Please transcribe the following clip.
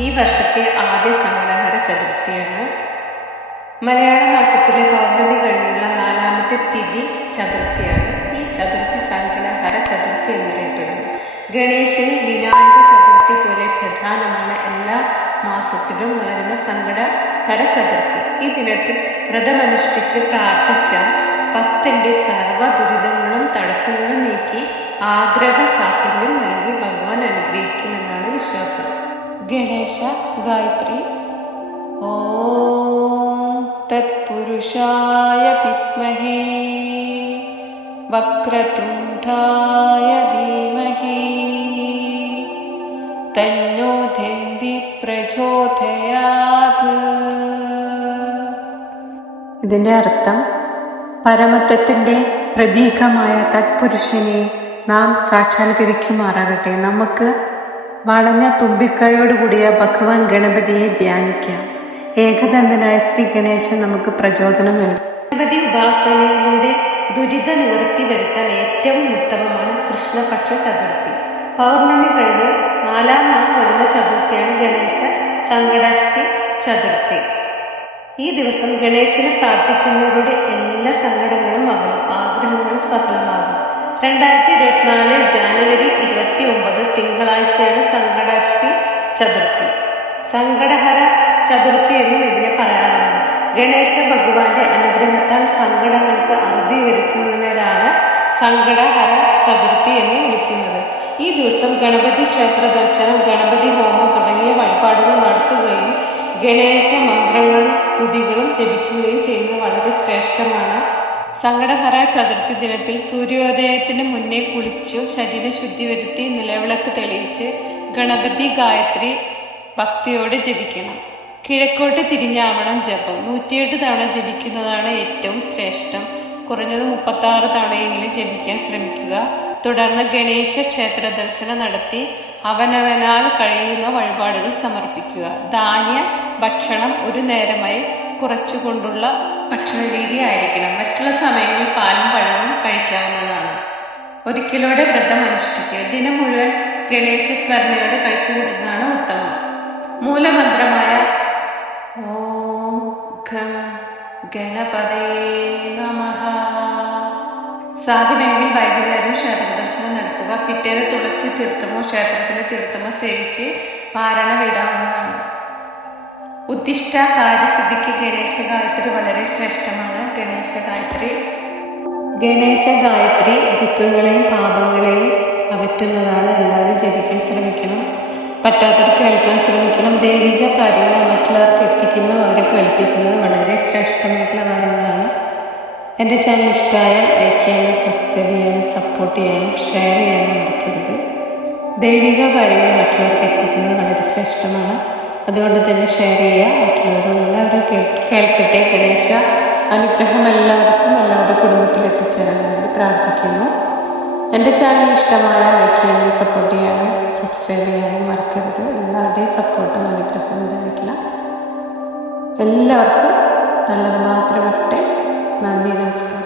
ഈ വർഷത്തെ ആദ്യ സംഘടഹര ചതുർത്ഥിയാണ്. മലയാള മാസത്തിലെ പൗർണമി കഴിഞ്ഞുള്ള നാലാമത്തെ തിഥി ചതുർത്ഥിയാണ്. ഈ ചതുർത്ഥി സംഘടഹര ചതുർത്ഥി എന്നറിയപ്പെടുന്നു. ഗണേശന് വിനായക ചതുർത്ഥി പോലെ പ്രധാനമാണ് എല്ലാ മാസത്തിലും വരുന്ന സങ്കടഹര ചതുർത്ഥി. ഈ ദിനത്തിൽ വ്രതമനുഷ്ഠിച്ച് പ്രാർത്ഥിച്ച ഭക്തന്റെ സർവ ദുരിതങ്ങളും തടസ്സങ്ങളും നീക്കി ആഗ്രഹ സാഫല്യം നൽകി. ഗണേശ ഗായത്രി. ഓം തത്പുരുഷായ വിദ്മഹേ. വക്രതുണ്ഡായ ധീമഹി. തന്നോ ധന്തി പ്രചോദയാത്. ഇതിന്റെ അർത്ഥം പരമത്വത്തിന്റെ പ്രതീകമായ തത്പുരുഷനെ നാം സാക്ഷാത്കരിക്കുമാറാകട്ടെ. നമുക്ക് വളഞ്ഞ തുമ്പിക്കൈയോടുകൂടിയ ഭഗവാൻ ഗണപതിയെ ധ്യാനിക്കാം. ഏകദന്തനായ ശ്രീ ഗണേശൻ നമുക്ക് പ്രചോദനം നൽകും. ഗണപതി ഉപാസനയിലൂടെ ദുരിത നിവൃത്തി വരുത്താൻ ഏറ്റവും ഉത്തമമാണ് കൃഷ്ണപക്ഷ ചതുർത്ഥി പൗർണമി കഴിഞ്ഞ് നാലാം നാൾ വരുന്ന ചതുർത്ഥിയാണ് ഗണേശ സങ്കടാഷ്ടി ചതുർത്ഥി. ഈ ദിവസം ഗണേശനെ പ്രാർത്ഥിക്കുന്നവരുടെ എല്ലാ സങ്കടങ്ങളും അകലും ആഗ്രഹങ്ങളും സഫലമാകും. രണ്ടായിരത്തി ഇരുപത്തിനാല് ജാനുവരി ഇരുപത്തി ഒമ്പത് സങ്കടാഷ്ടി ചതുർത്ഥി. സങ്കടഹര ചതുർത്ഥി എന്നും ഇതിനെ പറയാറുണ്ട്. ഗണേശ ഭഗവാന്റെ അനുഗ്രഹത്താൽ സങ്കടങ്ങൾക്ക് അറുതി വരുത്തുന്നതിനാണ് സങ്കടഹര ചതുർത്ഥി എന്ന് വിളിക്കുന്നത്. ഈ ദിവസം ഗണപതി ക്ഷേത്ര ദർശനം ഗണപതി ഹോമം തുടങ്ങിയ വഴിപാടുകൾ നടത്തുകയും ഗണേശ മന്ത്രങ്ങളും സ്തുതികളും ജപിക്കുകയും ചെയ്യുന്നത് വളരെ ശ്രേഷ്ഠമാണ്. സങ്കടഹര ചതുർത്ഥി ദിനത്തിൽ സൂര്യോദയത്തിന് മുന്നേ കുളിച്ചു ശരീരശുദ്ധി വരുത്തി നിലവിളക്ക് തെളിയിച്ച് ഗണപതി ഗായത്രി ഭക്തിയോടെ ജപിക്കണം. കിഴക്കോട്ട് തിരിഞ്ഞാവണം ജപം. നൂറ്റിയെട്ട് തവണ ജപിക്കുന്നതാണ് ഏറ്റവും ശ്രേഷ്ഠം. കുറഞ്ഞത് മുപ്പത്തി ആറ് തവണയെങ്കിലും ജപിക്കാൻ ശ്രമിക്കുക. തുടർന്ന് ഗണേശ ക്ഷേത്ര ദർശനം നടത്തി അവനവനാൽ കഴിയുന്ന വഴിപാടുകൾ സമർപ്പിക്കുക. ധാന്യ ഭക്ഷണം ഒരു നേരമായി കുറച്ചുകൊണ്ടുള്ള ഭക്ഷണ രീതി ആയിരിക്കണം. മറ്റുള്ള സമയങ്ങളിൽ പാലും പഴവും കഴിക്കാവുന്നതാണ്. ഒരിക്കലൂടെ വ്രതം അനുഷ്ഠിക്കുക. ദിനം മുഴുവൻ ഗണേശ സ്മരണയോടെ കഴിച്ചുകൂടുന്നതാണ് ഉത്തമം. മൂലമന്ത്രമായ ഓം ഗണപതേ നമ. സാധ്യമെങ്കിൽ വൈകുന്നേരം ക്ഷേത്ര ദർശനം നടത്തുക. പിറ്റേന്ന് തുളസി തീർത്ഥമോ ക്ഷേത്രത്തിലെ തീർത്ഥമോ സേവിച്ച് പാരണ വിടാവുന്നതാണ്. ഉദ്ദിഷ്ട കാര്യസിദ്ധിക്ക് ഗണേശ ഗായത്രി വളരെ ശ്രേഷ്ഠമാണ്. ഗണേശ ഗായത്രി. ഗണേശ ഗായത്രി ദുഃഖങ്ങളെയും പാപങ്ങളെയും അകറ്റുന്നതാണ് എല്ലാവരും ജപിക്കാൻ ശ്രമിക്കണം. പറ്റാത്തവർ കേൾക്കാൻ ശ്രമിക്കണം. ദൈവിക കാര്യങ്ങൾ മറ്റുള്ളവർക്ക് എത്തിക്കുന്നു അവരെ കേൾപ്പിക്കുന്നത് വളരെ ശ്രേഷ്ഠമായിട്ടുള്ള കാര്യങ്ങളാണ്. എന്റെ ചാനൽ ഇഷ്ടമായാൽ ലൈക്ക് ചെയ്യാനും സബ്സ്ക്രൈബ് ചെയ്യാനും സപ്പോർട്ട് ചെയ്യാനും ഷെയർ ചെയ്യാനും മറക്കരുത്. ദൈവിക കാര്യങ്ങൾ മറ്റുള്ളവർക്ക് എത്തിക്കുന്നത് വളരെ ശ്രേഷ്ഠമാണ്. അതുകൊണ്ട് തന്നെ ഷെയർ ചെയ്യുക. മറ്റുള്ളവരും എല്ലാവരും കേൾ കേൾക്കട്ടെ. ഗണേശ അനുഗ്രഹം എല്ലാവർക്കും എല്ലാവരുടെ കുടുംബത്തിൽ എത്തിച്ചേരാൻ വേണ്ടി പ്രാർത്ഥിക്കുന്നു. എന്റെ ചാനൽ ഇഷ്ടമായ ലൈക്ക് ചെയ്യാനും സപ്പോർട്ട് ചെയ്യാനും സബ്സ്ക്രൈബ് ചെയ്യാനും മറക്കരുത്. എല്ലാവരുടെയും സപ്പോർട്ടും അനുഗ്രഹം ഉണ്ടായിരിക്കണം എല്ലാവർക്കും നല്ലത് മാത്രം നന്ദി നമസ്കാരം.